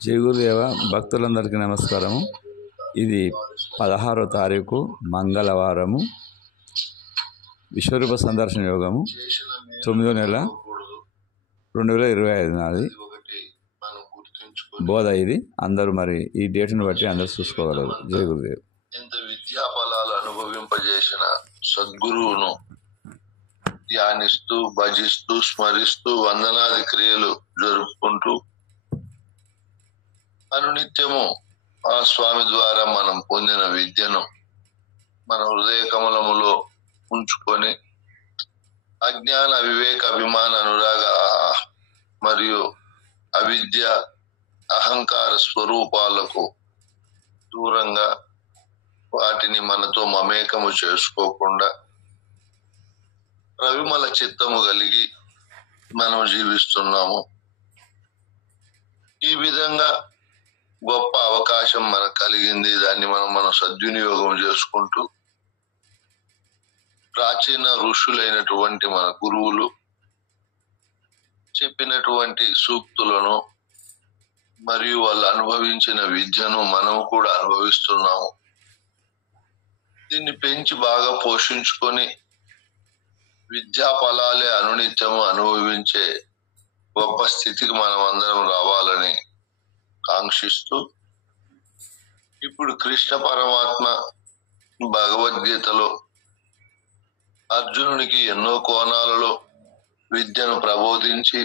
జై గురుదేవ భక్తులందరికీ నమస్కారము. ఇది 16వ తారీఖు మంగళవారము, విశ్వరూప సందర్శన యోగము, 9వ నెల 2025 నాది బోధ. ఇది అందరూ మరి ఈ డేట్ను బట్టి అందరూ చూసుకోగలరు. జై గురుదేవ్. ఇంత విద్యా ఫలాలు అనుభవింపజేసిన సద్గురువును ధ్యానిస్తూ, భజిస్తూ, స్మరిస్తూ వందనాది క్రియలు జరుపుకుంటూ అనునిత్యము ఆ స్వామి ద్వారా మనం పొందిన విద్యను మన హృదయ కమలములో ఉంచుకొని అజ్ఞాన, వివేక, అభిమాన, అనురాగ మరియు అవిద్య, అహంకార స్వరూపాలకు దూరంగా వాటిని మనతో మమేకము చేసుకోకుండా ప్రవిమల చిత్తము కలిగి మనం జీవిస్తున్నాము. ఈ విధంగా గొప్ప అవకాశం మనకు కలిగింది. దాన్ని మనం సద్వినియోగం చేసుకుంటూ ప్రాచీన ఋషులైనటువంటి మన గురువులు చెప్పినటువంటి సూక్తులను మరియు వాళ్ళు అనుభవించిన విద్యను మనం కూడా అనుభవిస్తున్నాము. దీన్ని పెంచి బాగా పోషించుకొని విద్యా ఫలాలే అనునిత్యము అనుభవించే గొప్ప స్థితికి మనం అందరం రావాలని కాంక్షిస్తూ, ఇప్పుడు కృష్ణ పరమాత్మ భగవద్గీతలో అర్జునునికి ఎన్నో కోణాలలో విద్యను ప్రబోధించి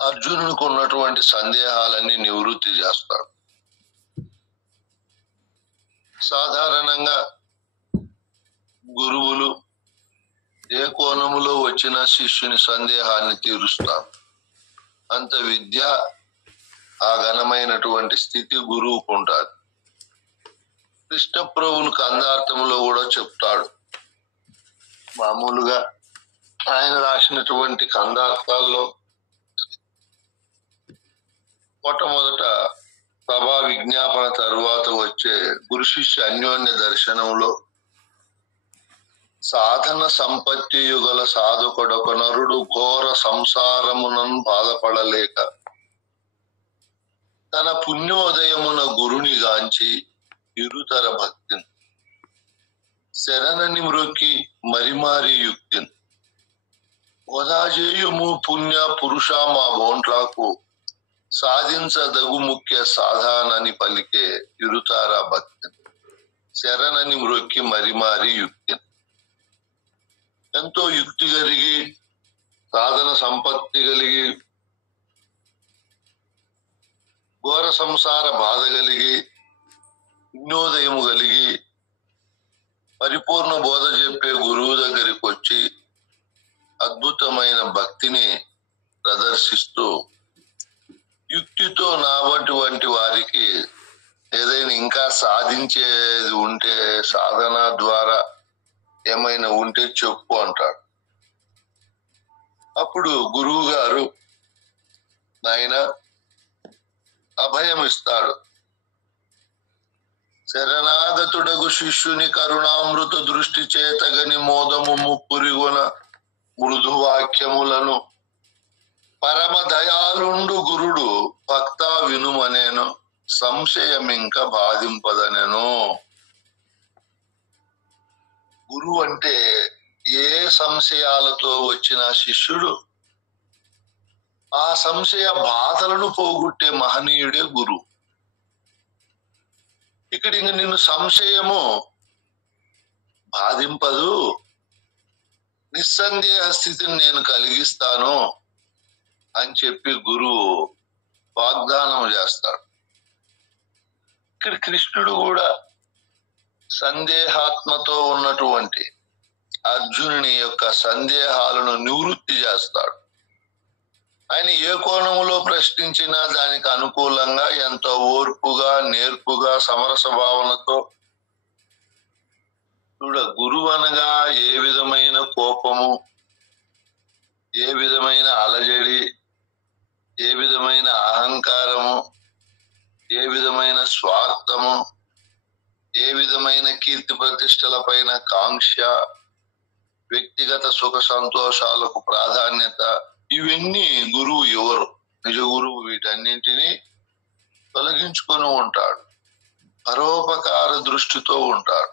అర్జునునికి ఉన్నటువంటి సందేహాలన్నీ నివృత్తి చేస్తాడు. సాధారణంగా గురువులు ఏ కోణములో వచ్చిన శిష్యుని సందేహాన్ని తీరుస్తారు. అంత విద్య, ఆ ఘనమైనటువంటి స్థితి గురువుకు ఉంటుంది. కృష్ణ ప్రభువులు కందార్థములో కూడా చెప్తాడు. మామూలుగా ఆయన రాసినటువంటి కందార్థాల్లో మొట్టమొదట సభా విజ్ఞాపన తరువాత వచ్చే గురు శిష్య అన్యోన్య దర్శనంలో సాధన సంపత్తి యుగల సాధకుడొక నరుడు ఘోర సంసారమునను బాధపడలేక తన పుణ్యోదయమున గురుని గాంచి ఇరుతర భక్తిని శరణని మ్రొక్కి మరిమారి యుక్తిని వదాజేయుము పుణ్య పురుష మా బోంట్లకు సాధించదగు ముఖ్య సాధానని పలికే ఇరుతారా భక్తిని శరణని మ్రొక్కి మరిమారి యుక్తిని. ఎంతో యుక్తి కలిగి, సాధన సంపత్తి కలిగి, ఘోర సంసార బాధ కలిగి, పుణ్యోదయము కలిగి, పరిపూర్ణ బోధ చెప్పే గురువు దగ్గరికి వచ్చి అద్భుతమైన భక్తిని ప్రదర్శిస్తూ యుక్తితో నా వంటి వారికి ఏదైనా ఇంకా సాధించేది ఉంటే, సాధన ద్వారా ఏమైనా ఉంటే చెప్పు అంటాడు. అప్పుడు గురువు గారు నాయన అభయం ఇస్తాడు. శరణాగతుడగు శిష్యుని కరుణామృత దృష్టి చేతగని మోదము ముప్పురిగొన మృదు వాక్యములను పరమ దయాలుండు గురుడు భక్త వినుమనేను సంశయమింక బాధింపదనెను. గురువు అంటే ఏ సంశయాలతో వచ్చిన శిష్యుడు ఆ సంశయ బాధలను పోగొట్టే మహనీయుడే గురువు. ఇక్కడ ఇంక నిన్ను సంశయము బాధింపదు, నిస్సందేహ స్థితిని నేను కలిగిస్తాను అని చెప్పి గురువు వాగ్దానం చేస్తాడు. ఇక్కడ కృష్ణుడు కూడా సందేహాత్మతో ఉన్నటువంటి అర్జునుని యొక్క సందేహాలను నివృత్తి చేస్తాడు. ఆయన ఏ కోణములో ప్రశ్నించినా దానికి అనుకూలంగా ఎంతో ఓర్పుగా, నేర్పుగా, సమరస భావనతో గురువు అనగా ఏ విధమైన కోపము, ఏ విధమైన అలజడి, ఏ విధమైన అహంకారము, ఏ విధమైన స్వార్థము, ఏ విధమైన కీర్తి ప్రతిష్టల పైన కాంక్ష, వ్యక్తిగత సుఖ సంతోషాలకు ప్రాధాన్యత, ఇవన్నీ గురువు ఎవరు? నిజ గురువు వీటన్నింటినీ తొలగించుకొని ఉంటాడు. పరోపకార దృష్టితో ఉంటాడు.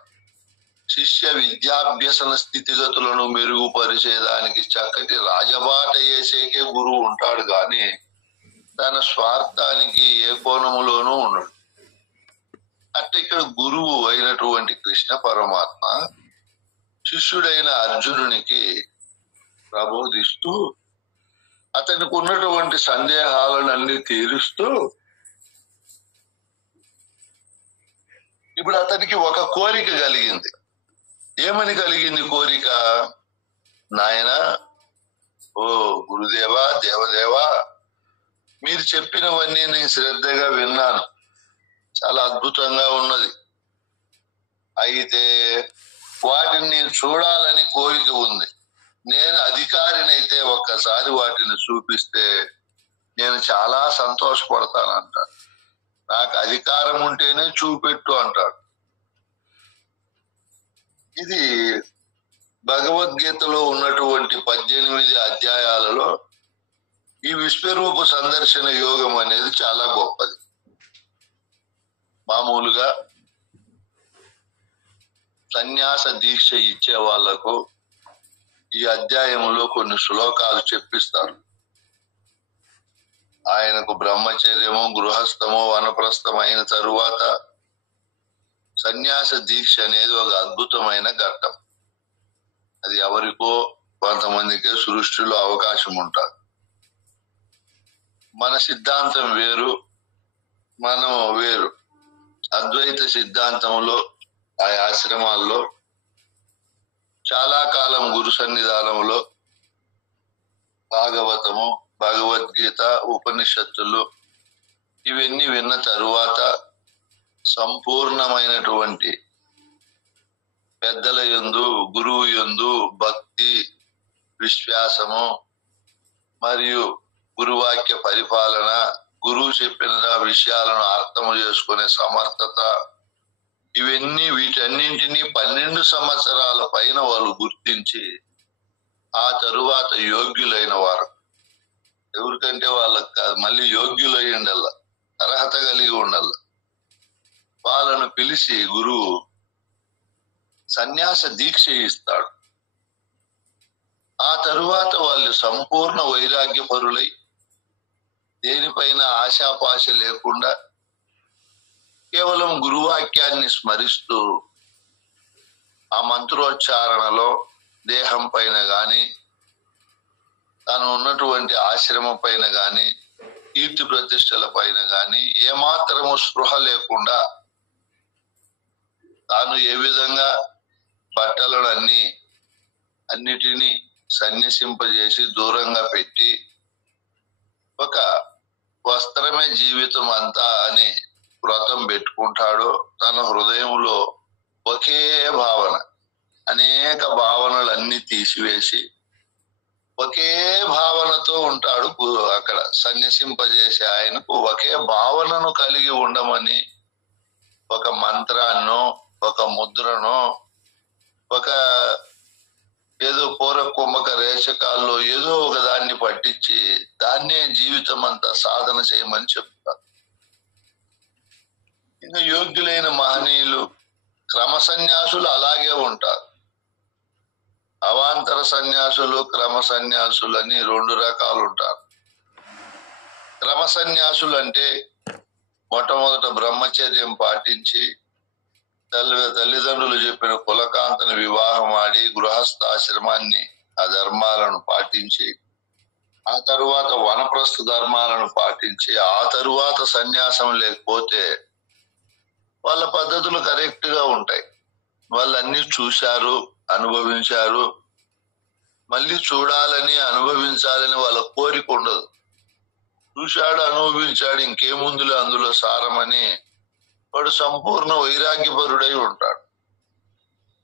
శిష్య విద్యాభ్యసన స్థితిగతులను మెరుగుపరిచేదానికి చక్కటి రాజబాట వేసేకే గురువు ఉంటాడు గాని తన స్వార్థానికి ఏ కోణములోనూ ఉండడు. అంటే ఇక్కడ గురువు అయినటువంటి కృష్ణ పరమాత్మ శిష్యుడైన అర్జునునికి ప్రబోధిస్తూ అతనికి ఉన్నటువంటి సందేహాలన్నీ తీరుస్తూ ఇప్పుడు అతనికి ఒక కోరిక కలిగింది. ఏమని కలిగింది కోరిక? నాయన, ఓ గురుదేవా, దేవదేవా, మీరు చెప్పినవన్నీ నేను శ్రద్ధగా విన్నాను, చాలా అద్భుతంగా ఉన్నది. అయితే వాటిని నేను చూడాలని కోరిక ఉంది. నేను అధికారినైతే ఒక్కసారి వాటిని చూపిస్తే నేను చాలా సంతోషపడతానంట. నాకు అధికారం ఉంటేనే చూపెట్టు అంటాడు. ఇది భగవద్గీతలో ఉన్నటువంటి 18 అధ్యాయాలలో ఈ విశ్వరూప సందర్శన యోగం అనేది చాలా గొప్పది. మామూలుగా సన్యాస దీక్ష ఇచ్చే వాళ్లకు ఈ అధ్యాయంలో కొన్ని శ్లోకాలు చెప్పిస్తారు. ఆయనకు బ్రహ్మచర్యము, గృహస్థము, వనప్రస్థం అయిన తరువాత సన్యాస దీక్ష అనేది ఒక అద్భుతమైన ఘట్టం. అది ఎవరికో కొంతమందికే సృష్టిలో అవకాశం ఉంటుంది. మన సిద్ధాంతం వేరు, మనము వేరు. అద్వైత సిద్ధాంతంలో ఆ ఆశ్రమాల్లో చాలా కాలం గురు సన్నిధానంలో భాగవతము, భగవద్గీత, ఉపనిషత్తులు ఇవన్నీ విన్న తరువాత సంపూర్ణమైనటువంటి పెద్దల యందు, గురువు యందు భక్తి, విశ్వాసము మరియు గురువాక్య పరిపాలన, గురువు చెప్పిన విషయాలను అర్థము చేసుకునే సమర్థత, ఇవన్నీ వీటన్నింటినీ 12 సంవత్సరాల పైన వాళ్ళు గుర్తించి ఆ తరువాత యోగ్యులైన వారు, ఎవరికంటే వాళ్ళకి కాదు, మళ్ళీ యోగ్యులై ఉండాల, అర్హత కలిగి ఉండాల, వాళ్ళను పిలిచి గురువు సన్యాస దీక్ష ఇస్తాడు. ఆ తరువాత వాళ్ళు సంపూర్ణ వైరాగ్యపరులై దేనిపైన ఆశాపాశ లేకుండా కేవలం గురువాక్యాన్ని స్మరిస్తూ ఆ మంత్రోచ్చారణలో దేహం పైన గాని, తాను ఉన్నటువంటి ఆశ్రమం పైన గాని, కీర్తి ప్రతిష్టల పైన గాని ఏమాత్రము స్పృహ లేకుండా తాను ఏ విధంగా బట్టలను అన్నిటినీ సన్యసింపజేసి దూరంగా పెట్టి ఒక వస్త్రమే జీవితం అంతా అని వ్రతం పెట్టుకుంటాడో, తన హృదయంలో ఒకే భావన, అనేక భావనలన్నీ తీసివేసి ఒకే భావనతో ఉంటాడు. అక్కడ సన్యసింపజేసే ఆయనకు ఒకే భావనను కలిగి ఉండమని ఒక మంత్రాన్నో, ఒక ముద్రనో, ఒక ఏదో పూర్వ కుంభక రేచకాల్లో ఏదో ఒక దాన్ని పట్టించి దాన్నే జీవితం అంతా సాధన చేయమని చెప్తారు. ఇంకా యోగ్యులైన మహనీయులు, క్రమ సన్యాసులు అలాగే ఉంటారు. అవాంతర సన్యాసులు, క్రమ సన్యాసులు అని 2 రకాలు ఉంటారు. క్రమ సన్యాసులు అంటే మొట్టమొదట బ్రహ్మచర్యం పాటించి తల్లిదండ్రులు చెప్పిన కులకాంతను వివాహం ఆడి గృహస్థాశ్రమాన్ని, ఆ ధర్మాలను పాటించి ఆ తరువాత వనప్రస్థ ధర్మాలను పాటించి ఆ తరువాత సన్యాసం లేకపోతే వాళ్ళ పద్ధతులు కరెక్ట్ గా ఉంటాయి. వాళ్ళన్నీ చూశారు, అనుభవించారు, మళ్ళీ చూడాలని, అనుభవించాలని వాళ్ళ కోరిక ఉండదు. చూశాడు, అనుభవించాడు, ఇంకేముందులే అందులో సారమని వాడు సంపూర్ణ వైరాగ్యపరుడై ఉంటాడు.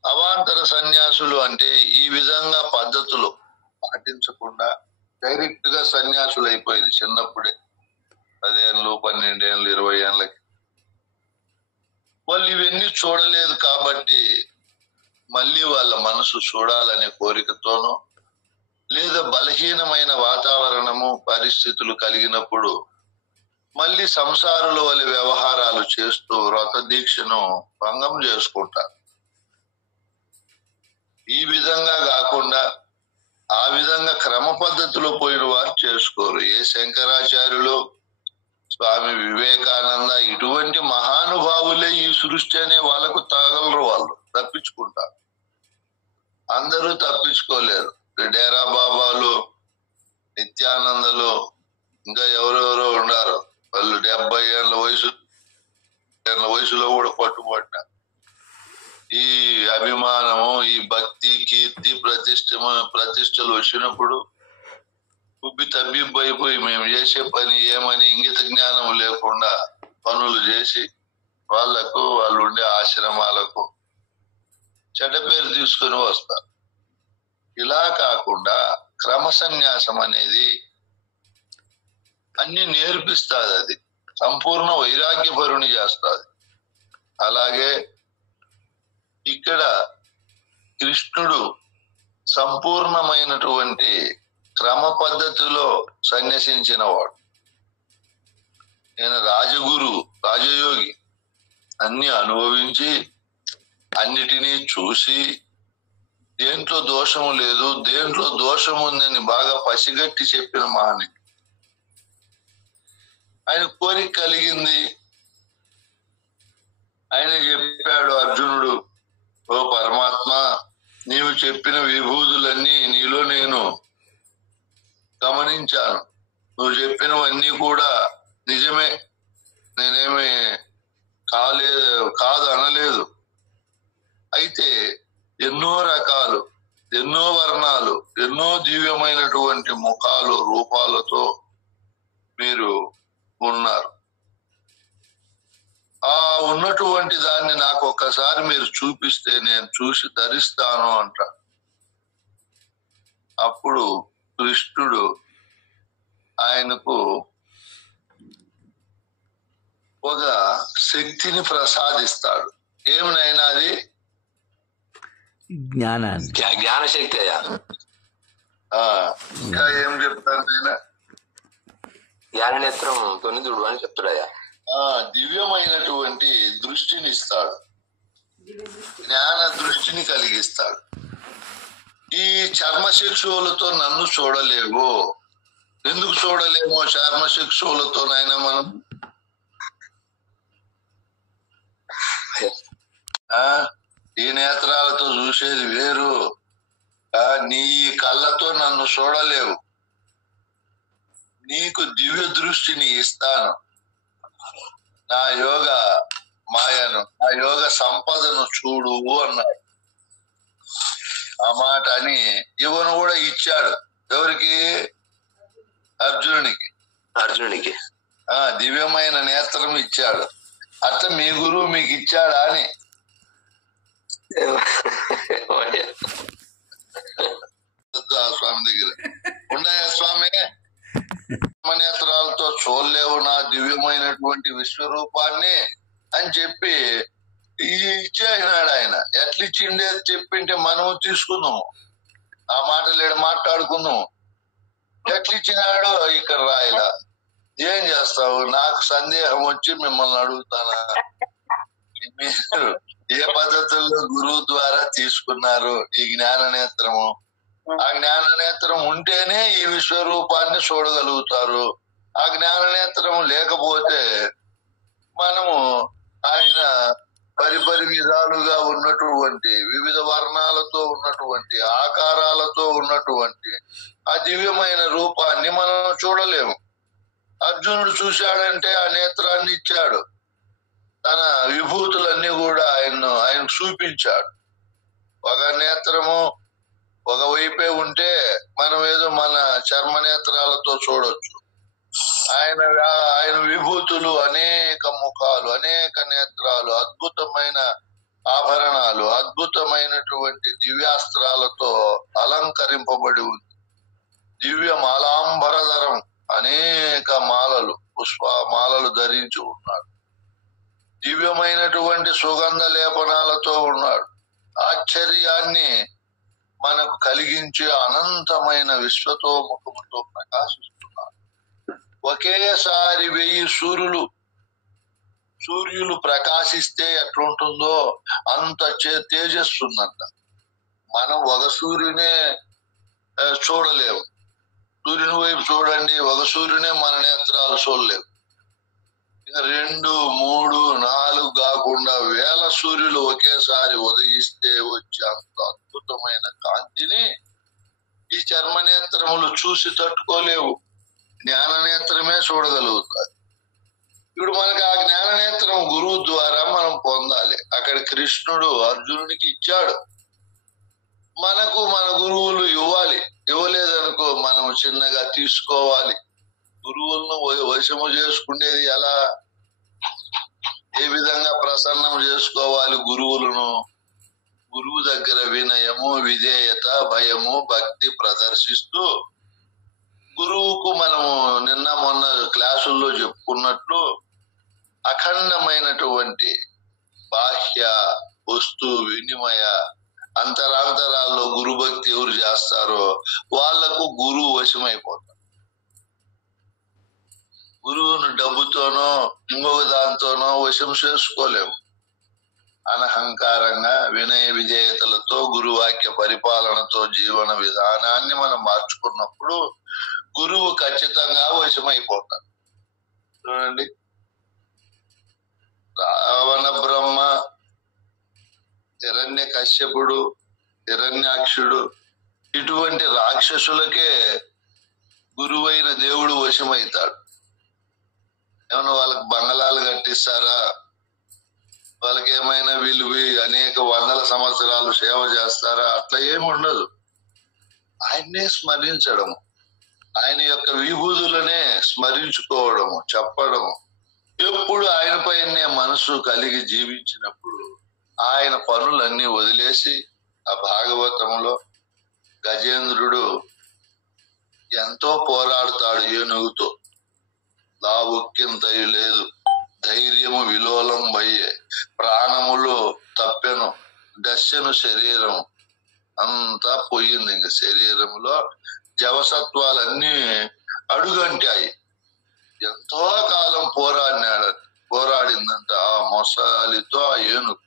అవాంతర సన్యాసులు అంటే ఈ విధంగా పద్ధతులు పాటించకుండా డైరెక్ట్ గా సన్యాసులు అయిపోయింది చిన్నప్పుడే, 10 ఏళ్ళు, 12 ఏళ్ళు, 20 ఏళ్ళకి. వాళ్ళు ఇవన్నీ చూడలేదు కాబట్టి మళ్ళీ వాళ్ళ మనసు చూడాలనే కోరికతోనూ లేదా బలహీనమైన వాతావరణము పరిస్థితులు కలిగినప్పుడు మళ్ళీ సంసారుల వలె వ్యవహారాలు చేస్తూ వ్రత దీక్షను భంగం చేసుకుంటారు. ఈ విధంగా కాకుండా ఆ విధంగా క్రమ పద్ధతిలో పోయిన వారు చేసుకోరు. ఏ శంకరాచార్యులు, స్వామి వివేకానంద ఇటువంటి మహానుభావులే ఈ సృష్టి అనే వాళ్ళకు తగలరు, వాళ్ళు తప్పించుకుంటారు. అందరూ తప్పించుకోలేరు. డేరా బాబాలు, నిత్యానందలు, ఇంకా ఎవరెవరో ఉన్నారు. వాళ్ళు 70 ఏళ్ళ వయసులో కూడా పట్టుబట్టినారు. ఈ అభిమానము, ఈ భక్తి, కీర్తి, ప్రతిష్టలు వచ్చినప్పుడు ఉబ్బి తబ్బిబ్బైపోయి మేము చేసే పని ఏమని ఇంగిత జ్ఞానం లేకుండా పనులు చేసి వాళ్ళు ఉండే ఆశ్రమాలకు చెడ్డ పేరు తీసుకొని వస్తారు. ఇలా కాకుండా క్రమ సన్యాసం అనేది అన్ని నేర్పిస్తుంది. అది సంపూర్ణ వైరాగ్యపరుని చేస్తుంది. అలాగే ఇక్కడ కృష్ణుడు సంపూర్ణమైనటువంటి క్రమ పద్ధతిలో సన్యసించిన వాడు. నేను రాజయోగి, అన్ని అనుభవించి అన్నిటినీ చూసి దేంట్లో దోషము లేదు, దేంట్లో దోషం ఉందని బాగా పసిగట్టి చెప్పిన మహాని. ఆయన కోరిక కలిగింది. ఆయన చెప్పాడు, అర్జునుడు, ఓ పరమాత్మ, నీవు చెప్పిన విభూతులన్నీ నీలో నేను గమనించాను. నువ్వు చెప్పినవన్నీ కూడా నిజమే, నేనేమి కాదు అనలేదు. అయితే ఎన్నో రకాలు, ఎన్నో వర్ణాలు, ఎన్నో దివ్యమైనటువంటి ముఖాలు, రూపాలతో మీరు ఉన్నారు. ఆ ఉన్నటువంటి దాన్ని నాకు ఒక్కసారి మీరు చూపిస్తే నేను చూసి ధరిస్తాను అంట. అప్పుడు కృష్ణుడు ఆయనకు ఒక శక్తిని ప్రసాదిస్తాడు. ఏమినైనా అది జ్ఞానశక్తి అయ్యా. ఇంకా ఏం చెప్తాను ఆయన? జ్ఞాననేత్రం తొనిదుడు అని చెప్తాడయ్యా. దివ్యమైనటువంటి దృష్టిని ఇస్తాడు, జ్ఞాన దృష్టిని కలిగిస్తాడు. ఈ చర్మశిక్షువులతో నన్ను చూడలేవు. ఎందుకు చూడలేమో చర్మశిక్షువులతోనైనా మనం? ఈ నేత్రాలతో చూసేది వేరు. నీ కళ్ళతో నన్ను చూడలేవు. నీకు దివ్య దృష్టిని ఇస్తాను. నా యోగ మాయను, నా యోగ సంపదను చూడు అన్నాడు. ఆ మాట అని ఇవను కూడా ఇచ్చాడు. ఎవరికి? అర్జునునికి దివ్యమైన నేత్రం ఇచ్చాడు. అట్లా మీ గురువు మీకు ఇచ్చాడా అని స్వామి దగ్గర ఉన్నాయా? స్వామి, నేత్రాలతో చూడలేవు నా దివ్యమైనటువంటి విశ్వరూపాన్ని అని చెప్పి ఇచ్చేసినాడు ఆయన. ఎట్లిచ్చిండే చెప్పింటే మనము తీసుకుందాము, ఆ మాటలేడు మాట్లాడుకుందాము. ఎట్లిచ్చినాడు ఇక్కడ రాయలా. ఏం చేస్తావు? నాకు సందేహం వచ్చి మిమ్మల్ని అడుగుతానా, మీరు ఏ పద్ధతుల్లో గురువు ద్వారా తీసుకున్నారు ఈ జ్ఞాన నేత్రము? ఆ జ్ఞాన నేత్రం ఉంటేనే ఈ విశ్వరూపాన్ని చూడగలుగుతారు. ఆ జ్ఞాన నేత్రం లేకపోతే మనము ఆయన పరిపరి విధాలుగా ఉన్నటువంటి, వివిధ వర్ణాలతో ఉన్నటువంటి, ఆకారాలతో ఉన్నటువంటి ఆ దివ్యమైన రూపాన్ని మనం చూడలేము. అర్జునుడు చూశాడంటే ఆ నేత్రాన్ని ఇచ్చాడు. తన విభూతులన్నీ కూడా ఆయన చూపించాడు. ఒక నేత్రము ఒకవైపే ఉంటే మనం ఏదో మన చర్మ నేత్రాలతో చూడొచ్చు. ఆయన విభూతులు, అనేక ముఖాలు, అనేక నేత్రాలు, అద్భుతమైన ఆభరణాలు, అద్భుతమైనటువంటి దివ్యాస్త్రాలతో అలంకరింపబడి ఉంది. దివ్య మాలాంబరధరం, అనేక మాలలు, పుష్పమాలలు ధరించి ఉన్నాడు. దివ్యమైనటువంటి సుగంధ లేపనాలతో ఉన్నాడు. ఆశ్చర్యాన్ని మనకు కలిగించే అనంతమైన విశ్వతోముఖముతో ప్రకాశిస్తున్నాడు. ఒకేసారి 1000 సూర్యులు ప్రకాశిస్తే ఎట్లుంటుందో అంత తేజస్సు ఉందంట. మనం ఒక సూర్యునే చూడలేము. సూర్యుని వైపు చూడండి, ఒక సూర్యునే మన నేత్రాలు చూడలేవు. ఇక 2, 3, 4 కాకుండా 1000 సూర్యులు ఒకేసారి ఉదయిస్తే వచ్చే అంత అద్భుతమైన కాంతిని ఈ చర్మనేత్రములు చూసి తట్టుకోలేవు. జ్ఞాననేత్రమే చూడగలుగుతారు. ఇప్పుడు మనకు ఆ జ్ఞాననేత్రం గురువు ద్వారా మనం పొందాలి. అక్కడ కృష్ణుడు అర్జునుడికి ఇచ్చాడు. మనకు మన గురువులు ఇవ్వాలి. ఇవ్వలేదనుకో మనం చిన్నగా తీసుకోవాలి. గురువులను వశము చేసుకునేది ఎలా? ఏ విధంగా ప్రసన్నం చేసుకోవాలి గురువులను? గురువు దగ్గర వినయము, విధేయత, భయము, భక్తి ప్రదర్శిస్తూ గురువుకు మనము నిన్న మొన్న క్లాసుల్లో చెప్పుకున్నట్లు అఖండమైనటువంటి బాహ్య వస్తు వినిమయ అంతరాంతరాల్లో గురుభక్తి ఎవరు చేస్తారో వాళ్లకు గురువు వశమైపోతారు. గురువును డబ్బుతోనో ఇంకొక దాంతోనో వశం చేసుకోలేము. అనహంకారంగా వినయ విధేయతలతో గురువాక్య పరిపాలనతో జీవన విధానాన్ని మనం మార్చుకున్నప్పుడు గురువు ఖచ్చితంగా వశమైపోతాడు. చూడండి, రావణ బ్రహ్మ, హిరణ్య కశ్యపుడు, హిరణ్యాక్షుడు ఇటువంటి రాక్షసులకే గురువైన దేవుడు వశమవుతాడు. ఏమన్నా వాళ్ళకి బంగళాలు కట్టిస్తారా? వాళ్ళకి ఏమైనా వీళ్ళు అనేక వందల సంవత్సరాలు సేవ చేస్తారా? అట్లా ఏమి ఉండదు. ఆయన్నే స్మరించడము, ఆయన యొక్క విభూతులనే స్మరించుకోవడము, చెప్పడము, ఎప్పుడు ఆయన పైనే మనసు కలిగి జీవించినప్పుడు ఆయన పనులన్నీ వదిలేసి ఆ భాగవతంలో గజేంద్రుడు ఎంతో పోరాడుతాడు ఏనుగుతో. లావుక్యంతయు లేదు, ధైర్యము విలోలం భయ్యే, ప్రాణములో తప్పెను, దశను శరీరం అంతా పోయింది. ఇంక శరీరములో జవసత్వాలన్నీ అడుగంటాయి. ఎంతో కాలం పోరాడిందంట ఆ మొసలితో ఆ ఏనుగు.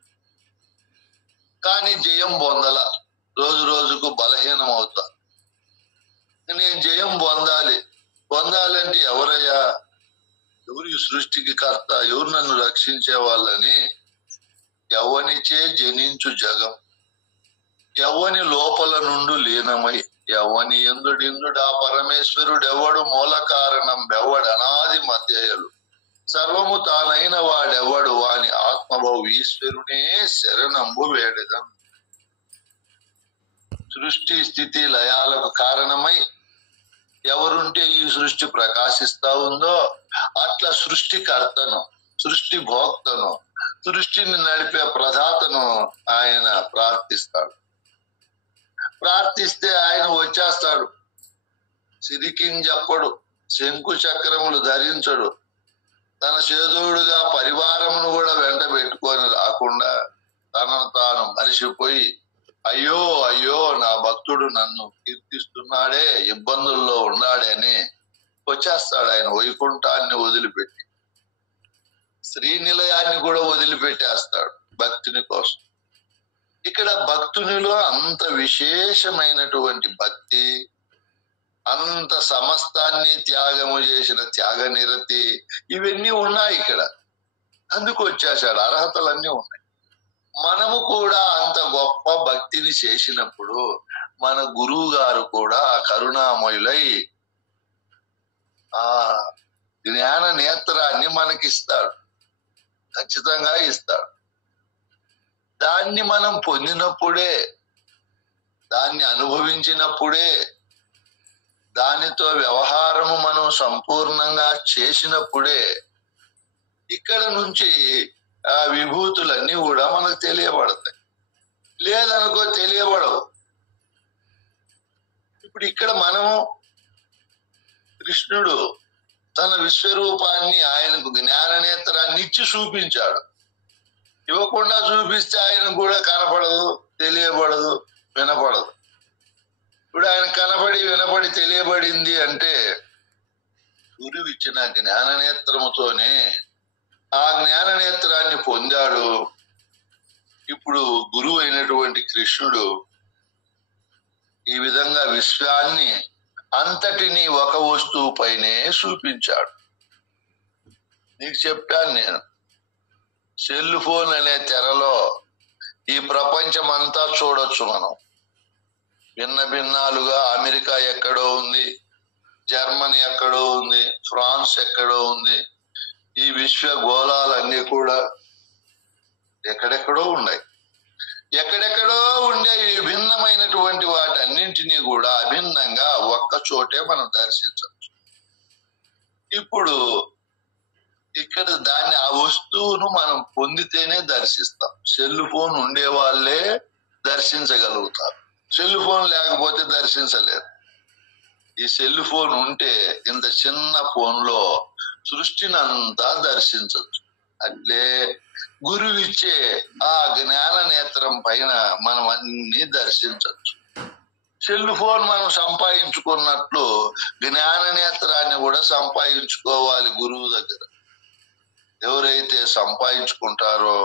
కానీ జయం పొందల. రోజు రోజుకు బలహీనం అవుతా. నేను జయం పొందాలంటే ఎవరయ్యా? ఎవరు ఈ సృష్టికి కర్త? ఎవరు నన్ను రక్షించే వాళ్ళని? ఎవనిచే జనించు జగం, ఎవని లోపల నుండి లీనమై, ఎవని ఎందుడిందుడు ఆ పరమేశ్వరుడెవడు, మూల కారణం ఎవడు, అనాది మధ్యయులు సర్వము తానైన వాడెవడు, వాని ఆత్మభావ ఈశ్వరునే శరణంబు వేడెదం. సృష్టి స్థితి లయాలకు కారణమై ఎవరుంటే ఈ సృష్టి ప్రకాశిస్తా ఉందో అట్లా సృష్టికర్తను, సృష్టి భోక్తను, సృష్టిని నడిపే ప్రదాతను ఆయన ప్రార్థిస్తాడు. ప్రార్థిస్తే ఆయన వచ్చేస్తాడు. సిరికిని చెప్పడు, శంకు చక్రములు ధరించడు, తన చేదోడుగా పరివారమును కూడా వెంట పెట్టుకొని రాకుండా తనను తాను మరిచిపోయి అయ్యో అయ్యో నా భక్తుడు నన్ను కీర్తిస్తున్నాడే, ఇబ్బందుల్లో ఉన్నాడే అని వచ్చేస్తాడు. ఆయన వైకుంఠాన్ని వదిలిపెట్టి శ్రీనిలయాన్ని కూడా వదిలిపెట్టేస్తాడు భక్తుని కోసం. ఇక్కడ భక్తునిలో అంత విశేషమైనటువంటి భక్తి, అంత సమస్తాన్ని త్యాగము చేసిన త్యాగ నిరతి ఇవన్నీ ఉన్నాయి ఇక్కడ. అందుకు వచ్చేసాడు. అర్హతలన్నీ ఉన్నాయి. మనము కూడా అంత గొప్ప భక్తిని చేసినప్పుడు మన గురువు గారు కూడా కరుణామయులై ఆ జ్ఞాన నేత్రాన్ని మనకిస్తాడు. ఖచ్చితంగా ఇస్తాడు. దాన్ని మనం పొందినప్పుడే, దాన్ని అనుభవించినప్పుడే, దానితో వ్యవహారము మనం సంపూర్ణంగా చేసినప్పుడే ఇక్కడ నుంచి ఆ విభూతులన్నీ కూడా మనకు తెలియబడతాయి. లేదనుకో తెలియబడవు. ఇప్పుడు ఇక్కడ మనము కృష్ణుడు తన విశ్వరూపాన్ని ఆయనకు జ్ఞాననేత్రాన్ని ఇచ్చి చూపించాడు. ఇవ్వకుండా చూపిస్తే ఆయనకు కూడా కనపడదు, తెలియబడదు, వినపడదు. ఇప్పుడు ఆయన కనబడి వినబడి తెలియబడింది అంటే గురువు ఇచ్చిన జ్ఞాన నేత్రముతోనే ఆ జ్ఞాన నేత్రాన్ని పొందాడు. ఇప్పుడు గురువు అయినటువంటి కృష్ణుడు ఈ విధంగా విశ్వాన్ని అంతటిని ఒక వస్తువు పైనే చూపించాడు. నీకు చెప్పాను నేను, సెల్ ఫోన్ అనే తెరలో ఈ ప్రపంచం అంతా చూడొచ్చు మనం. భిన్న భిన్నాలుగా అమెరికా ఎక్కడో ఉంది, జర్మనీ ఎక్కడో ఉంది, ఫ్రాన్స్ ఎక్కడో ఉంది. ఈ విశ్వ గోళాలన్నీ కూడా ఎక్కడెక్కడో ఉన్నాయి. ఎక్కడెక్కడో ఉండే ఈ భిన్నమైనటువంటి వాటన్నింటినీ కూడా అభిన్నంగా ఒక్క చోటే మనం దర్శించవచ్చు. ఇప్పుడు ఇక్కడ దాన్ని ఆ వస్తువును మనం పొందితేనే దర్శిస్తాం. సెల్ ఫోన్ ఉండే వాళ్ళే దర్శించగలుగుతారు, సెల్ ఫోన్ లేకపోతే దర్శించలేరు. ఈ సెల్ ఫోన్ ఉంటే ఇంత చిన్న ఫోన్ లో సృష్టిని అంతా దర్శించవచ్చు. అట్లే గురువిచ్చే ఆ జ్ఞాన నేత్రం పైన మనం అన్ని దర్శించవచ్చు. సెల్ ఫోన్ మనం సంపాదించుకున్నట్లు జ్ఞాన నేత్రాన్ని కూడా సంపాదించుకోవాలి గురువు దగ్గర. ఎవరైతే సంపాదించుకుంటారో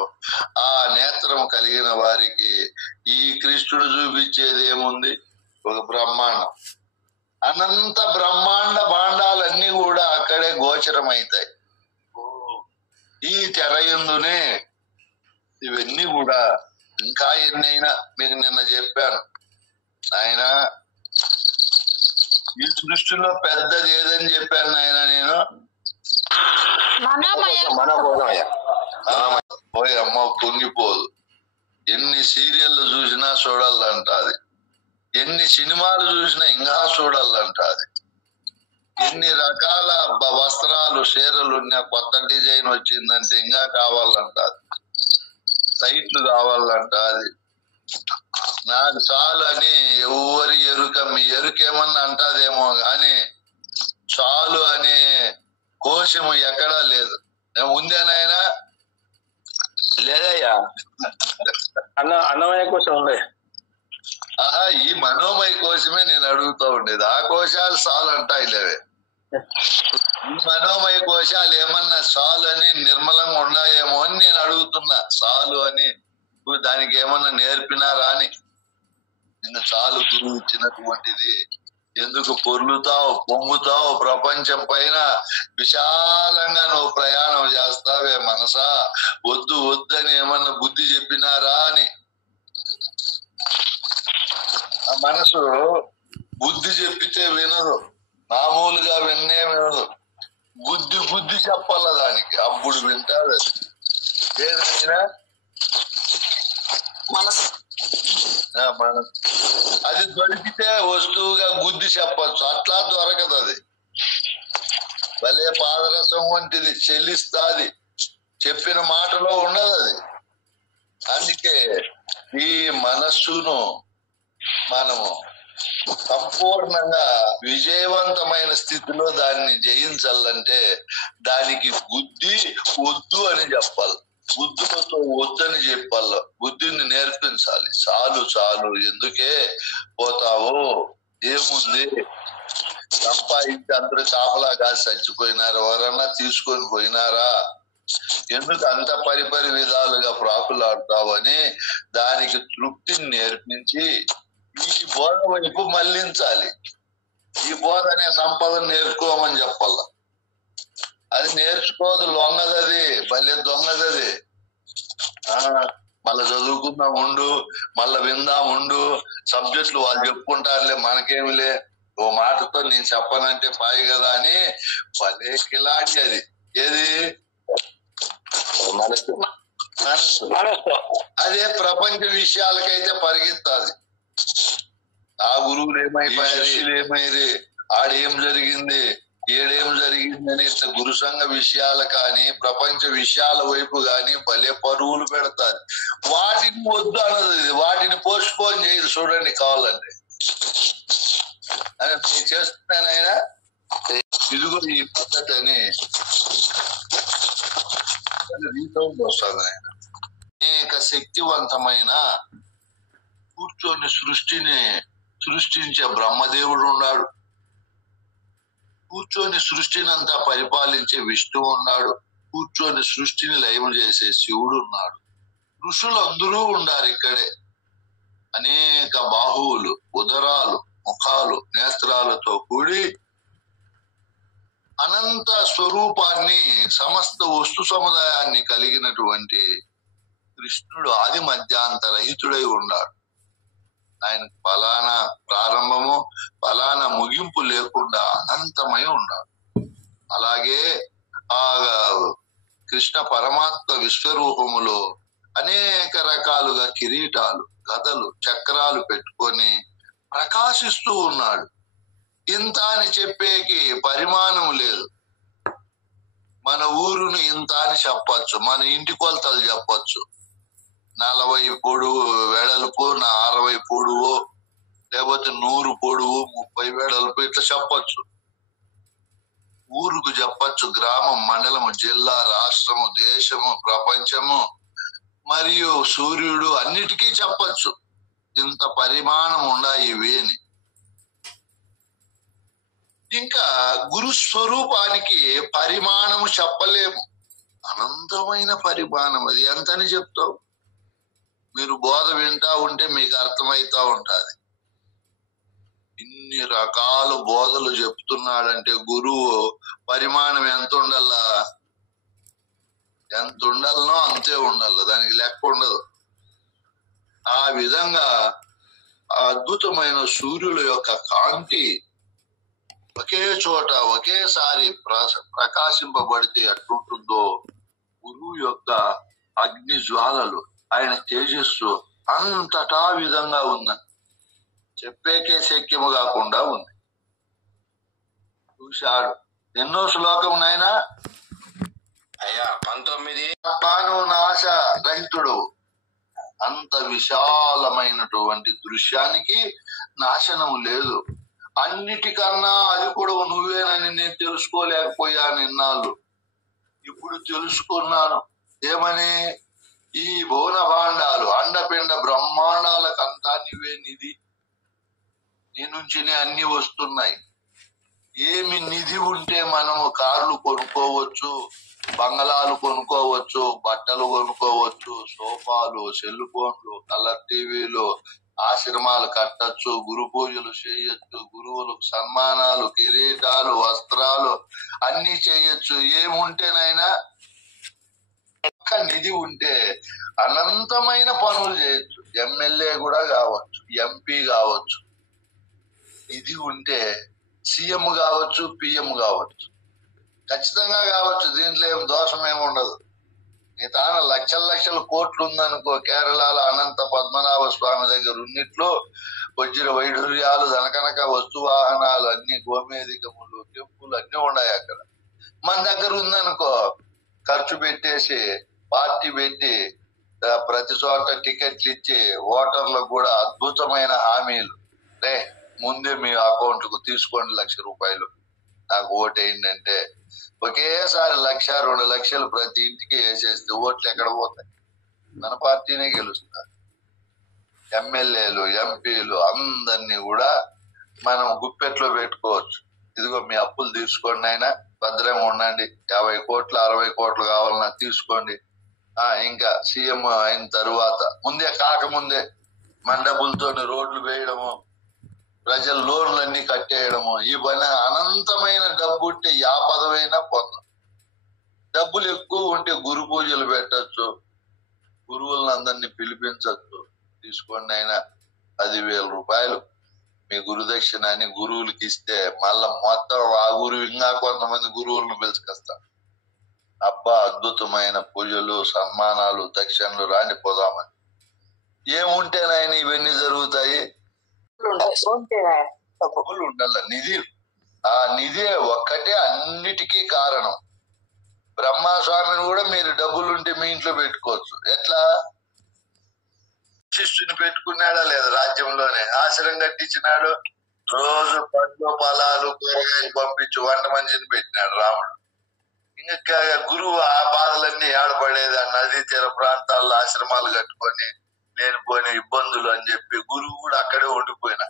ఆ నేత్రం కలిగిన వారికి ఈ కృష్ణుడు చూపించేది ఏముంది? ఒక బ్రహ్మాండం, అనంత బ్రహ్మాండ భాండాలన్నీ కూడా అక్కడే గోచరమైతాయి. ఈ తెరయందునే ఇవన్నీ కూడా. ఇంకా ఎన్నైనా మీకు నిన్న చెప్పాను, ఆయన ఈ సృష్టిలో పెద్దది ఏదని చెప్పాను ఆయన నేను. పోయి అమ్మ పొంగిపోదు. ఎన్ని సీరియళ్ళు చూసినా చూడాలంటాది, ఎన్ని సినిమాలు చూసినా ఇంకా చూడాలంటాది, ఎన్ని రకాల వస్త్రాలు చీరలు కొత్త డిజైన్ వచ్చిందంటే ఇంకా కావాలంటాది, సైట్లు కావాలంటాది. నాకు చాలు అని ఎవరి ఎరుక, మీ ఎరుక ఏమన్నా అంటాదేమో గాని చాలు అనే కోశము ఎక్కడా లేదు. ఉందేనాయన? లేదయ్యా, అన్నమయ్య కోసం ఉంది. ఆహా, ఈ మనోమయ కోశమే నేను అడుగుతూ ఉండేది. ఆ కోశాలు చాలు అంటాయి లేవే. ఈ మనోమయ కోశాలు ఏమన్నా చాలు అని నిర్మలంగా ఉన్నాయేమో అని నేను అడుగుతున్నా. చాలు అని దానికి ఏమన్నా నేర్పినారా అని. నిన్న చాలు గురువు ఇచ్చినటువంటిది. ఎందుకు పొర్లుతావు, పొంగుతావు? ప్రపంచం పైన విశాలంగా నువ్వు ప్రయాణం చేస్తావే మనసా. వద్దు వద్దని ఏమన్నా బుద్ధి చెప్పినారా అని. ఆ మనసు బుద్ధి చెప్పితే వినదు, మామూలుగా వినదు. బుద్ధి బుద్ధి చెప్పాల దానికి, అప్పుడు వింటాడు. ఏదైనా మనసు అది దొరికితే వస్తువుగా బుద్ధి చెప్పచ్చు. అట్లా దొరకదు. అది భలే పాదరసం వంటిది, చెల్లిస్తాది, చెప్పిన మాటలో ఉండదు అది. అందుకే ఈ మనస్సును మనము సంపూర్ణంగా విజయవంతమైన స్థితిలో దాన్ని జయించాలంటే దానికి బుద్ధి వద్దు అని చెప్పాలి, బుద్ధులతో వద్దని చెప్పాలి, బుద్ధిని నేర్పించాలి. చాలు చాలు, ఎందుకే పోతావు, ఏముంది, సంపాదించి అందరూ కాపలా కాసి చచ్చిపోయినారు, ఎవరన్నా తీసుకొని పోయినారా, ఎందుకు అంత పరిపరి విధాలుగా ప్రాకులాడతావని దానికి తృప్తిని నేర్పించి ఈ బోధ వైపు మళ్లించాలి. ఈ బోధ అనే సంపదను నేర్చుకోమని చెప్పాల. అది నేర్చుకోదు, లొంగదది, భలే దొంగదది. మళ్ళా చదువుకుందాం ఉండు, మళ్ళా విందాం ఉండు, సబ్జెక్టులు వాళ్ళు చెప్పుకుంటారులే, మనకేమిలే, ఓ మాటతో నేను చెప్పనంటే పాయి కదా అని భలే కిలాడి అది. ఏది? అదే ప్రపంచ విషయాలకైతే పరిగెత్తాది. ఆ గురువులు ఏమైపోయారు, ఏమైంది, ఆడేం జరిగింది, ఏడేం జరిగిందని ఇట్లా గురు సంఘ విషయాలు కానీ ప్రపంచ విషయాల వైపు కానీ భలే పరువులు పెడతారు. వాటిని వద్దు అన్నది, వాటిని పోస్ట్ పోన్ చేయదు. చూడండి కావాలండి అని చేస్తున్నానైనా ఇదిగో ఈ పద్ధతి అని రీసౌండ్ వస్తుంది. ఆయన అనేక శక్తివంతమైన కూర్చొని సృష్టిని సృష్టించే బ్రహ్మదేవుడు ఉన్నాడు, కూర్చొని సృష్టిని అంతా పరిపాలించే విష్ణువు ఉన్నాడు, కూర్చొని సృష్టిని లయం చేసే శివుడు ఉన్నాడు. ఋషులు అందరూ ఉండారు ఇక్కడే. అనేక బాహువులు, ఉదరాలు, ముఖాలు, నేత్రాలతో కూడి అనంత స్వరూపాన్ని, సమస్త వస్తు సముదాయాన్ని కలిగినటువంటి కృష్ణుడు ఆది మధ్యాంతరహితుడై ఉన్నాడు. ఆయన ఫలానా ప్రారంభము ఫలానా ముగింపు లేకుండా అనంతమై ఉన్నాడు. అలాగే ఆ కృష్ణ పరమాత్మ విశ్వరూపములో అనేక రకాలుగా కిరీటాలు, గదలు, చక్రాలు పెట్టుకొని ప్రకాశిస్తూ ఉన్నాడు. ఇంత అని చెప్పేకి పరిమాణం లేదు. మన ఊరును ఇంత అని చెప్పచ్చు, మన ఇంటి కొలతలు చెప్పచ్చు. 40 పొడువు వెడల్పు, 60 పొడువు, లేకపోతే 100 పొడువు, 30 వెడల్పు, ఇట్లా చెప్పచ్చు. ఊరుకు చెప్పచ్చు, గ్రామం, మండలము, జిల్లా, రాష్ట్రము, దేశము, ప్రపంచము మరియు సూర్యుడు అన్నిటికీ చెప్పచ్చు. ఇంత పరిమాణం ఉన్నాయి ఇవి అని. ఇంకా గురు స్వరూపానికి పరిమాణము చెప్పలేము. అనంతమైన పరిమాణం. అది ఎంతని చెప్తావు? మీరు బోధ వింటా ఉంటే మీకు అర్థమైతా ఉంటది. ఇన్ని రకాల బోధలు చెప్తున్నాడంటే గురువు పరిమాణం ఎంత ఉండాలా? ఎంత ఉండాలనో అంతే ఉండాలి, దానికి లెక్క ఉండదు. ఆ విధంగా అద్భుతమైన సూర్యుల యొక్క కాంతి ఒకే చోట ఒకేసారి ప్రకాశింపబడితే ఎట్లుంటుందో, గురువు యొక్క అగ్ని జ్వాలలు, ఆయన తేజస్సు అంతటా విధంగా ఉందని చెప్పేకే శక్యము కాకుండా ఉంది. చూశాడు. ఎన్నో శ్లోకం నాయనా? అయ్యా 19. తాను నాశ రహితుడు. అంత విశాలమైనటువంటి దృశ్యానికి నాశనం లేదు. అన్నిటికన్నా అది కూడా నువ్వేనని నేను తెలుసుకోలేకపోయాను ఇన్నాళ్ళు. ఇప్పుడు తెలుసుకున్నాను. ఏమని? ఈ భువన భాండాలు, అండపిండ బ్రహ్మాండాలకంతా నీవే నిధి. నీ నుంచినే అన్ని వస్తున్నాయి. ఏమి నిధి ఉంటే మనము కార్లు కొనుక్కోవచ్చు, బంగళాలు కొనుక్కోవచ్చు, బట్టలు కొనుక్కోవచ్చు, సోఫాలు, సెల్ ఫోన్లు, కలర్ టీవీలు, ఆశ్రమాలు కట్టచ్చు, గురు పూజలు చేయొచ్చు, గురువులకు సన్మానాలు, కిరీటాలు, వస్త్రాలు అన్ని చేయొచ్చు. ఏముంటేనైనా ఒక్క నిధి ఉంటే అనంతమైన పనులు చేయొచ్చు. ఎమ్మెల్యే కూడా కావచ్చు, ఎంపీ కావచ్చు. నిధి ఉంటే సీఎం కావచ్చు, పిఎం కావచ్చు, ఖచ్చితంగా కావచ్చు. దీంట్లో ఏం దోషం ఏమి ఉండదు. నీ తాను లక్షల లక్షల కోట్లు ఉందనుకో, కేరళలో అనంత పద్మనాభ స్వామి దగ్గర ఉన్నట్లు వజ్ర వైఢూర్యాలు, ధనకనక వస్తు వాహనాలు అన్ని, గోమేధికములు, టెంపులు అన్ని ఉన్నాయి అక్కడ. మన దగ్గర ఉందనుకో, ఖర్చు పెట్టేసి పార్టీ పెట్టి ప్రతి చోట టికెట్లు ఇచ్చి ఓటర్లకు కూడా అద్భుతమైన హామీలు, ముందే మీ అకౌంట్ కు తీసుకోండి 1,00,000 రూపాయలు, నాకు ఓటేయండి అంటే ఒకేసారి 1,00,000, 2 లక్షలు ప్రతి ఇంటికి వేసేస్తే ఓట్లు ఎక్కడ పోతాయి? మన పార్టీనే గెలుస్తారు. ఎమ్మెల్యేలు, ఎంపీలు అందరినీ కూడా మనం గుప్పెట్లో పెట్టుకోవచ్చు. ఇదిగో మీ అప్పులు తీసుకోండి, అయినా భద్రంగా ఉండండి, 50 కోట్లు 60 కోట్లు కావాలన్నా తీసుకోండి. ఇంకా సీఎం అయిన తరువాత ముందే కాకముందే మన డబ్బులతో రోడ్లు వేయడము, ప్రజల లోన్లన్నీ కట్టేయడము, ఈ పని. అనంతమైన డబ్బు ఉంటే యా పదవైనా పొందం. డబ్బులు ఎక్కువ ఉంటే గురు పూజలు పెట్టచ్చు, గురువులను అందరినీ పిలిపించచ్చు. తీసుకోండి అయినా 10,000 రూపాయలు మీ గురుదక్షిణ అని గురువులకి ఇస్తే మళ్ళా మొత్తం ఆ గురువు ఇంకా కొంతమంది గురువులను పిలుచుకొస్తాం. అబ్బా అద్భుతమైన పూజలు, సన్మానాలు, దక్షిణలు, రాండిపోదామని. ఏముంటేనాయన ఇవన్నీ జరుగుతాయి? డబ్బులు ఉండాల, నిధి. ఆ నిధి ఒక్కటే అన్నిటికీ కారణం. బ్రహ్మస్వామిని కూడా మీరు డబ్బులుంటే మీ ఇంట్లో పెట్టుకోవచ్చు. ఎట్లా? శిష్యుని పెట్టుకున్నాడా లేదా? రాజ్యంలోనే ఆశ్రమం కట్టించినాడు. రోజు పండ్లు, ఫలాలు, కూరగాయలు పంపించి వంట మనిషిని పెట్టినాడు రాముడు. ఇంకా గురువు ఆ బాధలన్నీ ఏడపడేది. ఆ నదీ తీర ప్రాంతాల్లో ఆశ్రమాలు కట్టుకొని లేనిపోయిన ఇబ్బందులు అని చెప్పి గురువు కూడా అక్కడే ఉండిపోయినా.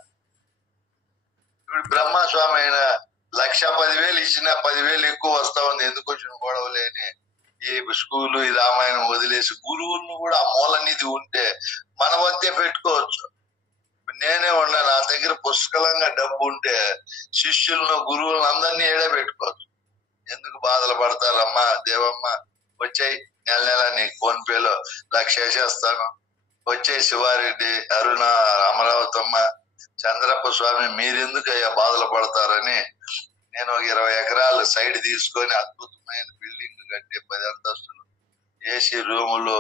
ఇప్పుడు బ్రహ్మస్వామి అయిన 1,10,000 ఇచ్చినా 10,000 ఎక్కువ వస్తా ఉంది. ఎందుకు వచ్చిన గొడవలేని ఈ స్కూలు ఈ రామాయణం వదిలేసి గురువులను కూడా ఆ మూల నిధి ఉంటే మన వద్దే పెట్టుకోవచ్చు. నేనే ఉన్నా, నా దగ్గర పుష్కలంగా డబ్బు ఉంటే శిష్యులను గురువులను అందరినీ ఏడే పెట్టుకోవచ్చు. ఎందుకు బాధలు పడతారమ్మా? దేవమ్మ వచ్చాయి, నెల నెల నీకు ఫోన్ పేలో 1,00,000 వేసేస్తాను. వచ్చే శివారెడ్డి, అరుణ, అమరావతమ్మ, చంద్రప్ప స్వామి, మీరెందుకు అయ్యా బాధలు పడతారని నేను ఒక 20 ఎకరాలు సైడ్ తీసుకొని అద్భుతమైన బిల్డింగ్ కట్టి 10 అంతస్తులు ఏసీ రూములు,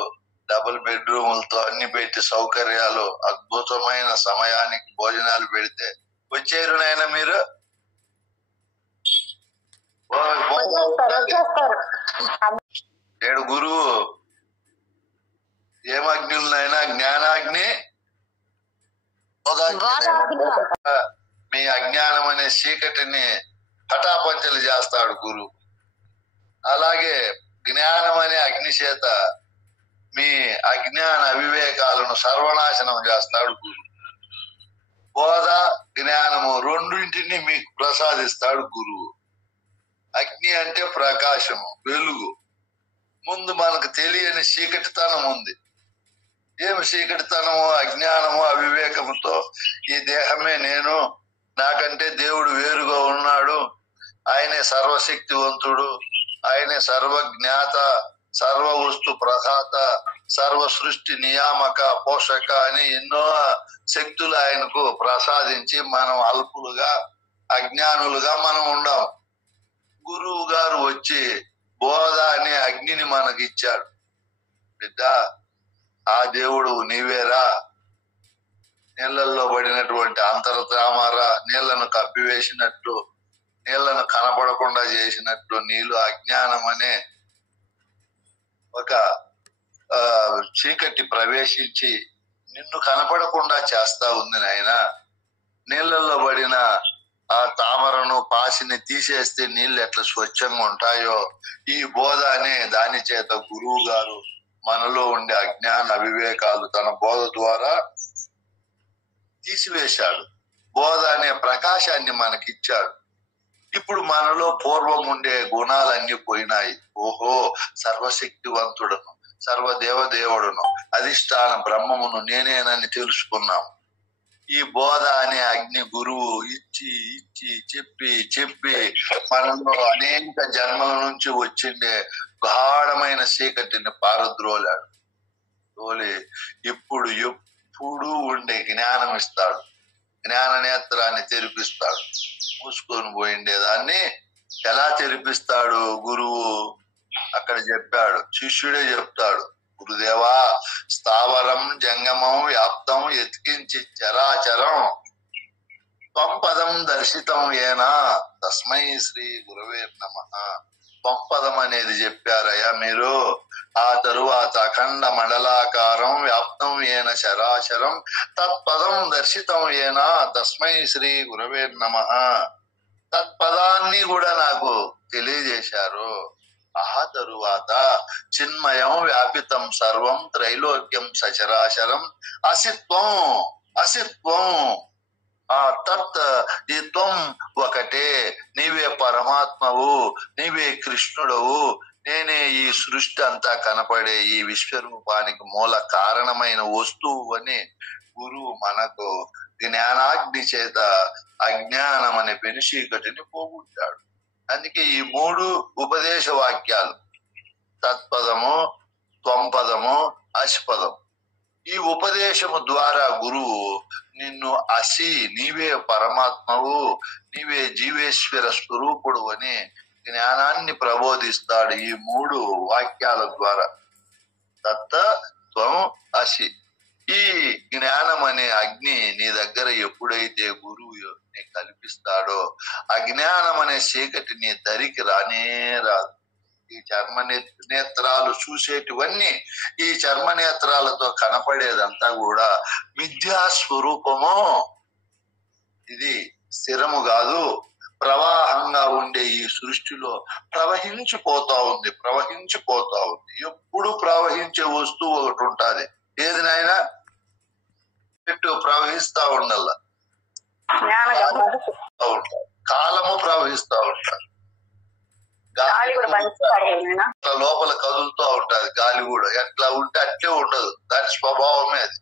డబుల్ బెడ్రూములతో అన్ని పెట్టి సౌకర్యాలు, అద్భుతమైన సమయానికి భోజనాలు పెడితే వచ్చేరు నాయన మీరు. ఏడు గురువు ఏమగ్నులనైనా జ్ఞానాగ్ని, మీ అజ్ఞానం అనే చీకటిని పటాపంచలు చేస్తాడు గురువు. అలాగే జ్ఞానం అనే అగ్ని చేత మీ అజ్ఞాన అవివేకాలను సర్వనాశనం చేస్తాడు గురువు. బోధ జ్ఞానము రెండింటిని మీకు ప్రసాదిస్తాడు గురువు. అగ్ని అంటే ప్రకాశము, వెలుగు. ముందు మనకు తెలియని చీకటితనం ఉంది. ఏమి చీకటితనము? అజ్ఞానము అవివేకముతో ఈ దేహమే నేను, నాకంటే దేవుడు వేరుగా ఉన్నాడు, ఆయనే సర్వశక్తివంతుడు, ఆయనే సర్వజ్ఞాత, సర్వ వస్తు ప్రధాత, సర్వ సృష్టి నియామక పోషక అని ఎన్నో శక్తులు ఆయనకు ప్రసాదించి మనం అల్పులుగా అజ్ఞానులుగా మనం ఉండాం. గురువు గారు వచ్చి బోధ అనే అగ్నిని మనకి ఇచ్చాడు. బిడ్డ, ఆ దేవుడు నీవేరా, నీళ్లలో పడినటువంటి అంతర్ధామారా, నీళ్లను కప్పివేసినట్లు, నీళ్లను కనపడకుండా చేసినట్లు నీళ్ళు అజ్ఞానం అనే ఒక చీకటి ప్రవేశించి నిన్ను కనపడకుండా చేస్తా ఉంది నాయన. నీళ్లలో పడిన ఆ తామరను పాసిని తీసేస్తే నీళ్లు ఎట్లా స్వచ్ఛంగా ఉంటాయో, ఈ బోధ అనే దాని చేత గురువు గారు మనలో ఉండే అజ్ఞాన అవివేకాలు తన బోధ ద్వారా తీసివేశాడు. బోధ అనే ప్రకాశాన్ని మనకిచ్చాడు. ఇప్పుడు మనలో పూర్వం ఉండే గుణాలన్నీ పోయినాయి. ఓహో, సర్వశక్తివంతుడును, సర్వదేవదేవుడును, అధిష్టాన బ్రహ్మమును నేనేనని తెలుసుకున్నాం. ఈ బోధ అనే అగ్ని గురువు ఇచ్చి ఇచ్చి చెప్పి చెప్పి మనలో అనేక జన్మల నుంచి వచ్చిండే గాఢమైన చీకటిని పారద్రోలాడు. తోలి ఇప్పుడు ఎప్పుడు ఉండే జ్ఞానం ఇస్తాడు. జ్ఞాన నేత్రాన్ని తెరిపిస్తాడు. మూసుకొని పోయిండేదాన్ని ఎలా తెరిపిస్తాడు గురువు? అక్కడ చెప్పాడు, శిష్యుడే చెప్తాడు. గురుదేవా, స్థావరం జంగమం వ్యాప్తం ఎత్కించి చరాచరం త్వంపదం దర్శితం ఏనా తస్మై శ్రీ గురవే నమః. త్వంపదం అనేది చెప్పారయ్యా మీరు. ఆ తరువాత అఖండ మండలాకారం వ్యాప్తం ఏన చరాచరం తత్పదం దర్శితం ఏనా తస్మై శ్రీ గురవే నమః. తత్పదాన్ని కూడా నాకు తెలియజేశారు. ఆ తరువాత చిన్మయం వ్యాపితం సర్వం త్రైలోక్యం సచరాచరం అసిత్వం అసిత్వం. ఆ తత్ ఈ త్వం ఒకటే, నీవే పరమాత్మవు, నీవే కృష్ణుడవు, నేనే ఈ సృష్టి అంతా కనపడే ఈ విశ్వరూపానికి మూల కారణమైన వస్తువు అని గురువు మనకు జ్ఞానాగ్ని చేత అజ్ఞానం అనే పెనుచీకటిని పోగొట్టాడు. అందుకే ఈ 3 ఉపదేశ వాక్యాలు, తత్పదము, త్వంపదము, అసిపదం. ఈ ఉపదేశము ద్వారా గురువు నిన్ను అసి, నీవే పరమాత్మవు, నీవే జీవేశ్వర స్వరూపుడు అని జ్ఞానాన్ని ప్రబోధిస్తాడు ఈ 3 వాక్యాల ద్వారా. తత్త త్వం అసి. ఈ జ్ఞానం అనే అగ్ని నీ దగ్గర ఎప్పుడైతే గురువు నీ కల్పిస్తాడో అజ్ఞానం అనే చీకటి నీ దరికి రానే రాదు. ఈ చర్మ నేత్రాలు చూసేటివన్నీ, ఈ చర్మ నేత్రాలతో కనపడేదంతా కూడా మిథ్యా స్వరూపము. ఇది స్థిరము కాదు. ప్రవాహంగా ఉండే ఈ సృష్టిలో ప్రవహించిపోతా ఉంది, ప్రవహించిపోతా ఉంది. ఎప్పుడు ప్రవహించే వస్తువు ఒకటి ఉంటుంది. ఏది నాయనా? చెట్టు ప్రవహిస్తా ఉండాల. ప్రవహిస్తూ ఉంటారు, కాలము ప్రవహిస్తూ ఉంటారు. లోపల కదులుతూ ఉంటది గాలి కూడా. ఎట్లా ఉంటే అట్లే ఉండదు, దాని స్వభావమే అది.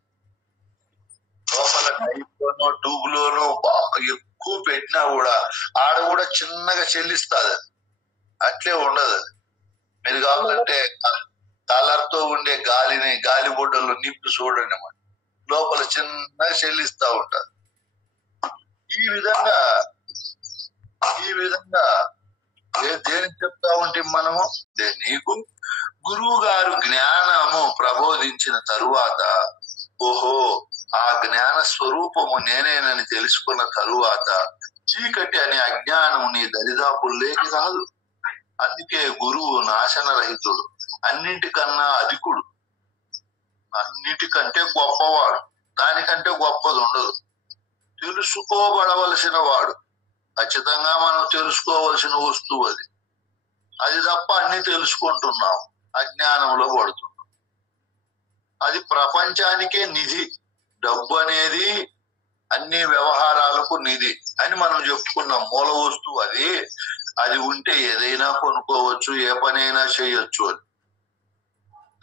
లోపల టైప్లోనో ట్యూబ్లోనో బాగా ఎక్కువ పెట్టినా కూడా ఆడ కూడా చిన్నగా చెల్లిస్తుంది, అట్లే ఉండదు. మీరు కావాలంటే కలర్ తో ఉండే గాలిని గాలి బుడ్డలు నింపి చూడండి, మన లోపల చిన్నగా చెల్లిస్తూ ఉంటారు. ఈ విధంగా దేనికి చెప్తా ఉంటే మనము నీకు గురువు గారు జ్ఞానము ప్రబోధించిన తరువాత, ఓహో ఆ జ్ఞాన స్వరూపము నేనేనని తెలుసుకున్న తరువాత చీకటి అనే అజ్ఞానము నీ దరిదాపుల్లోకి రాదు. అందుకే గురువు నాశనరహితుడు, అన్నింటికన్నా అధికుడు, అన్నిటికంటే గొప్పవాడు, దానికంటే గొప్పది ఉండదు. తెలుసుకోబడవలసిన వాడు, ఖచ్చితంగా మనం తెలుసుకోవలసిన వస్తువు అది. అది తప్ప అన్ని తెలుసుకుంటున్నాం, అజ్ఞానంలో పడుతున్నాం. అది ప్రపంచానికే నిధి. డబ్బు అనేది అన్ని వ్యవహారాలకు నిధి అని మనం చెప్పుకున్నాం. మూల వస్తువు అది. అది ఉంటే ఏదైనా కొనుక్కోవచ్చు, ఏ పనైనా చేయొచ్చు అని.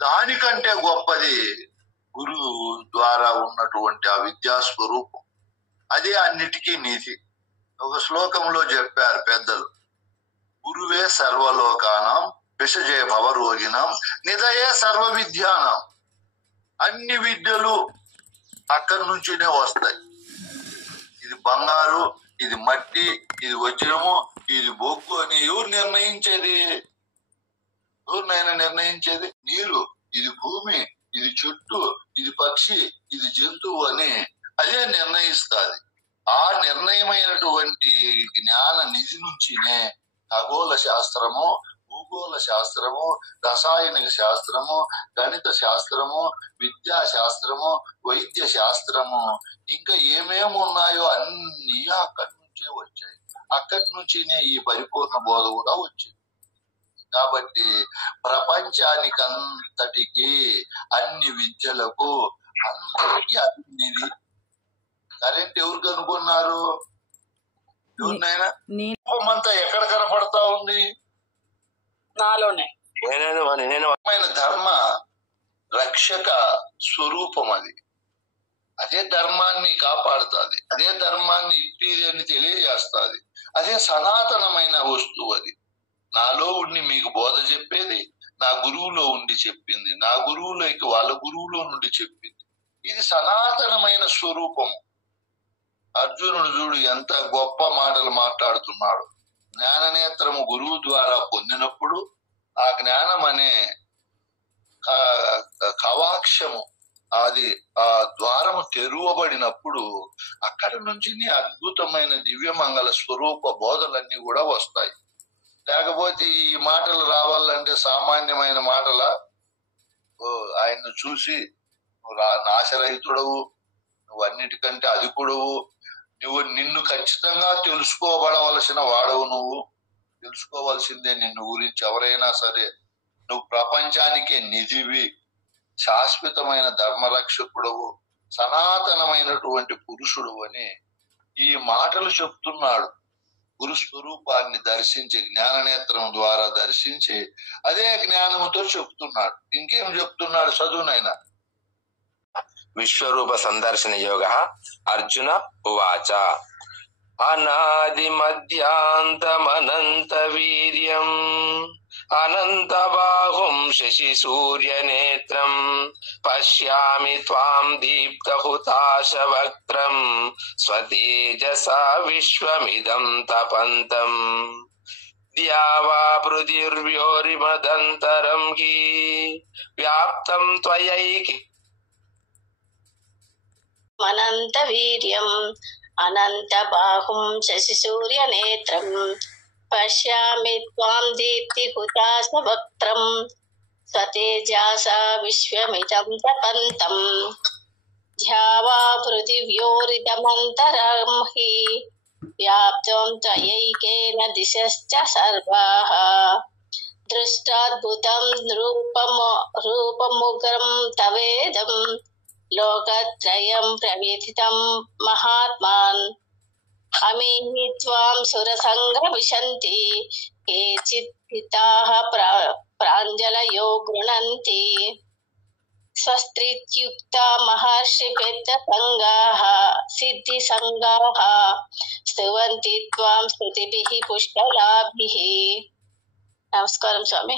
దానికంటే గొప్పది గురువు ద్వారా ఉన్నటువంటి ఆ విద్యా స్వరూపం. అదే అన్నిటికీ నిధి. ఒక శ్లోకంలో చెప్పారు పెద్దలు, గురువే సర్వలోకానం విషజే భవరోగినం నిధయే సర్వ విద్యానం. అన్ని విద్యలు అక్కడి నుంచినే వస్తాయి. ఇది బంగారు, ఇది మట్టి, ఇది వజ్రము, ఇది బొగ్గు అని ఎవరు నిర్ణయించేది? ఎవరినైనా నిర్ణయించేది? నీరు, ఇది భూమి, ఇది చెట్టు, ఇది పక్షి, ఇది జంతువు అని అదే నిర్ణయిస్తుంది. ఆ నిర్ణయమైనటువంటి జ్ఞాన నిధి నుంచినే ఖగోళ శాస్త్రము, భూగోళ శాస్త్రము, రసాయనిక శాస్త్రము, గణిత శాస్త్రము, విద్యా శాస్త్రము, వైద్య శాస్త్రము, ఇంకా ఏమేమి ఉన్నాయో అన్ని అక్కడి నుంచే వచ్చాయి. అక్కడి నుంచినే ఈ పరిపూర్ణ బోధ కూడా వచ్చింది. కాబట్టి ప్రపంచానికంతటికి, అన్ని విద్యలకు, అందరికీ అన్నిది. కరెంట్ ఎవరు కనుక్కున్నారు? ఎవరినైనా? అంతా ఎక్కడ కనపడతా ఉంది? నాలోనే. ధర్మ రక్షక స్వరూపం అది. అదే ధర్మాన్ని కాపాడుతుంది, అదే ధర్మాన్ని ఇట్టి అని తెలియజేస్తుంది. అదే సనాతనమైన వస్తువు అది. నాలో ఉండి మీకు బోధ చెప్పేది, నా గురువులో ఉండి చెప్పింది, నా గురువులోకి వాళ్ళ గురువులో నుండి చెప్పింది. ఇది సనాతనమైన స్వరూపము. అర్జునుడు చూడు ఎంత గొప్ప మాటలు మాట్లాడుతున్నాడు. జ్ఞాననేత్రము గురువు ద్వారా పొందినప్పుడు ఆ జ్ఞానం అనే కవాక్షము, అది ఆ ద్వారము తెరువబడినప్పుడు అక్కడి నుంచి అద్భుతమైన దివ్యమంగళ స్వరూప బోధలన్నీ కూడా వస్తాయి. లేకపోతే ఈ మాటలు రావాలంటే సామాన్యమైన మాటల ఆయన్ను చూసి నువ్వు నాశరహితుడవు, నువ్వు అన్నిటికంటే అధికుడవు, నిన్ను ఖచ్చితంగా తెలుసుకోబడవలసిన వాడవు, నువ్వు తెలుసుకోవలసిందే నిన్ను గురించి ఎవరైనా సరే. నువ్వు ప్రపంచానికే నిధివి, శాశ్వతమైన ధర్మరక్షకుడవు, సనాతనమైనటువంటి పురుషుడు అని ఈ మాటలు చెప్తున్నాడు. గురు స్వరూపాన్ని దర్శించి, జ్ఞాననేత్రం ద్వారా దర్శించి అదే జ్ఞానముతో చెప్తున్నాడు. ఇంకేం చెప్తున్నాడు? చదువునైనా. విశ్వరూప సందర్శన యోగ. అర్జున ఉవాచ అనాది మధ్యాంతమనంత వీర్యం అనంత బాహుం శశి సూర్య నేత్రం పశ్యామి త్వాం దీప్తహుతాశ వక్త్రం స్వతేజసా విశ్వమిదం తపంతం ద్యావా పృథివ్యోరిమదంతరం హి వ్యాప్తం త్వయైకి అనంత వీర్యం అనంత బాహుం శశి సూర్య నేత్రం పశ్యామి త్వాం దీప్తి హుతాశ వక్త్రం స్వతేజసా విశ్వమిదం తపంతం ధ్యావా పృథివ్యోరిదమంతరం హి వ్యాప్తం త్వయైకేన దిశశ్చ సర్వాః దృష్టాద్భుతం రూపముగ్రం తవేదం లోకత్రయం ప్రవేదితం మహాత్మాన్ అమేహి త్వాం సురసంగ విశంతి కేచిత్ హితాః ప్రాంజలయో గృణంతి స్వస్త్రిత్యుక్తా మహర్షి పెద్ద సంగాః సిద్ధి సంగాః స్తువంతి త్వాం స్తుతిభిః పుష్కలాభిః. నమస్కారం స్వామి.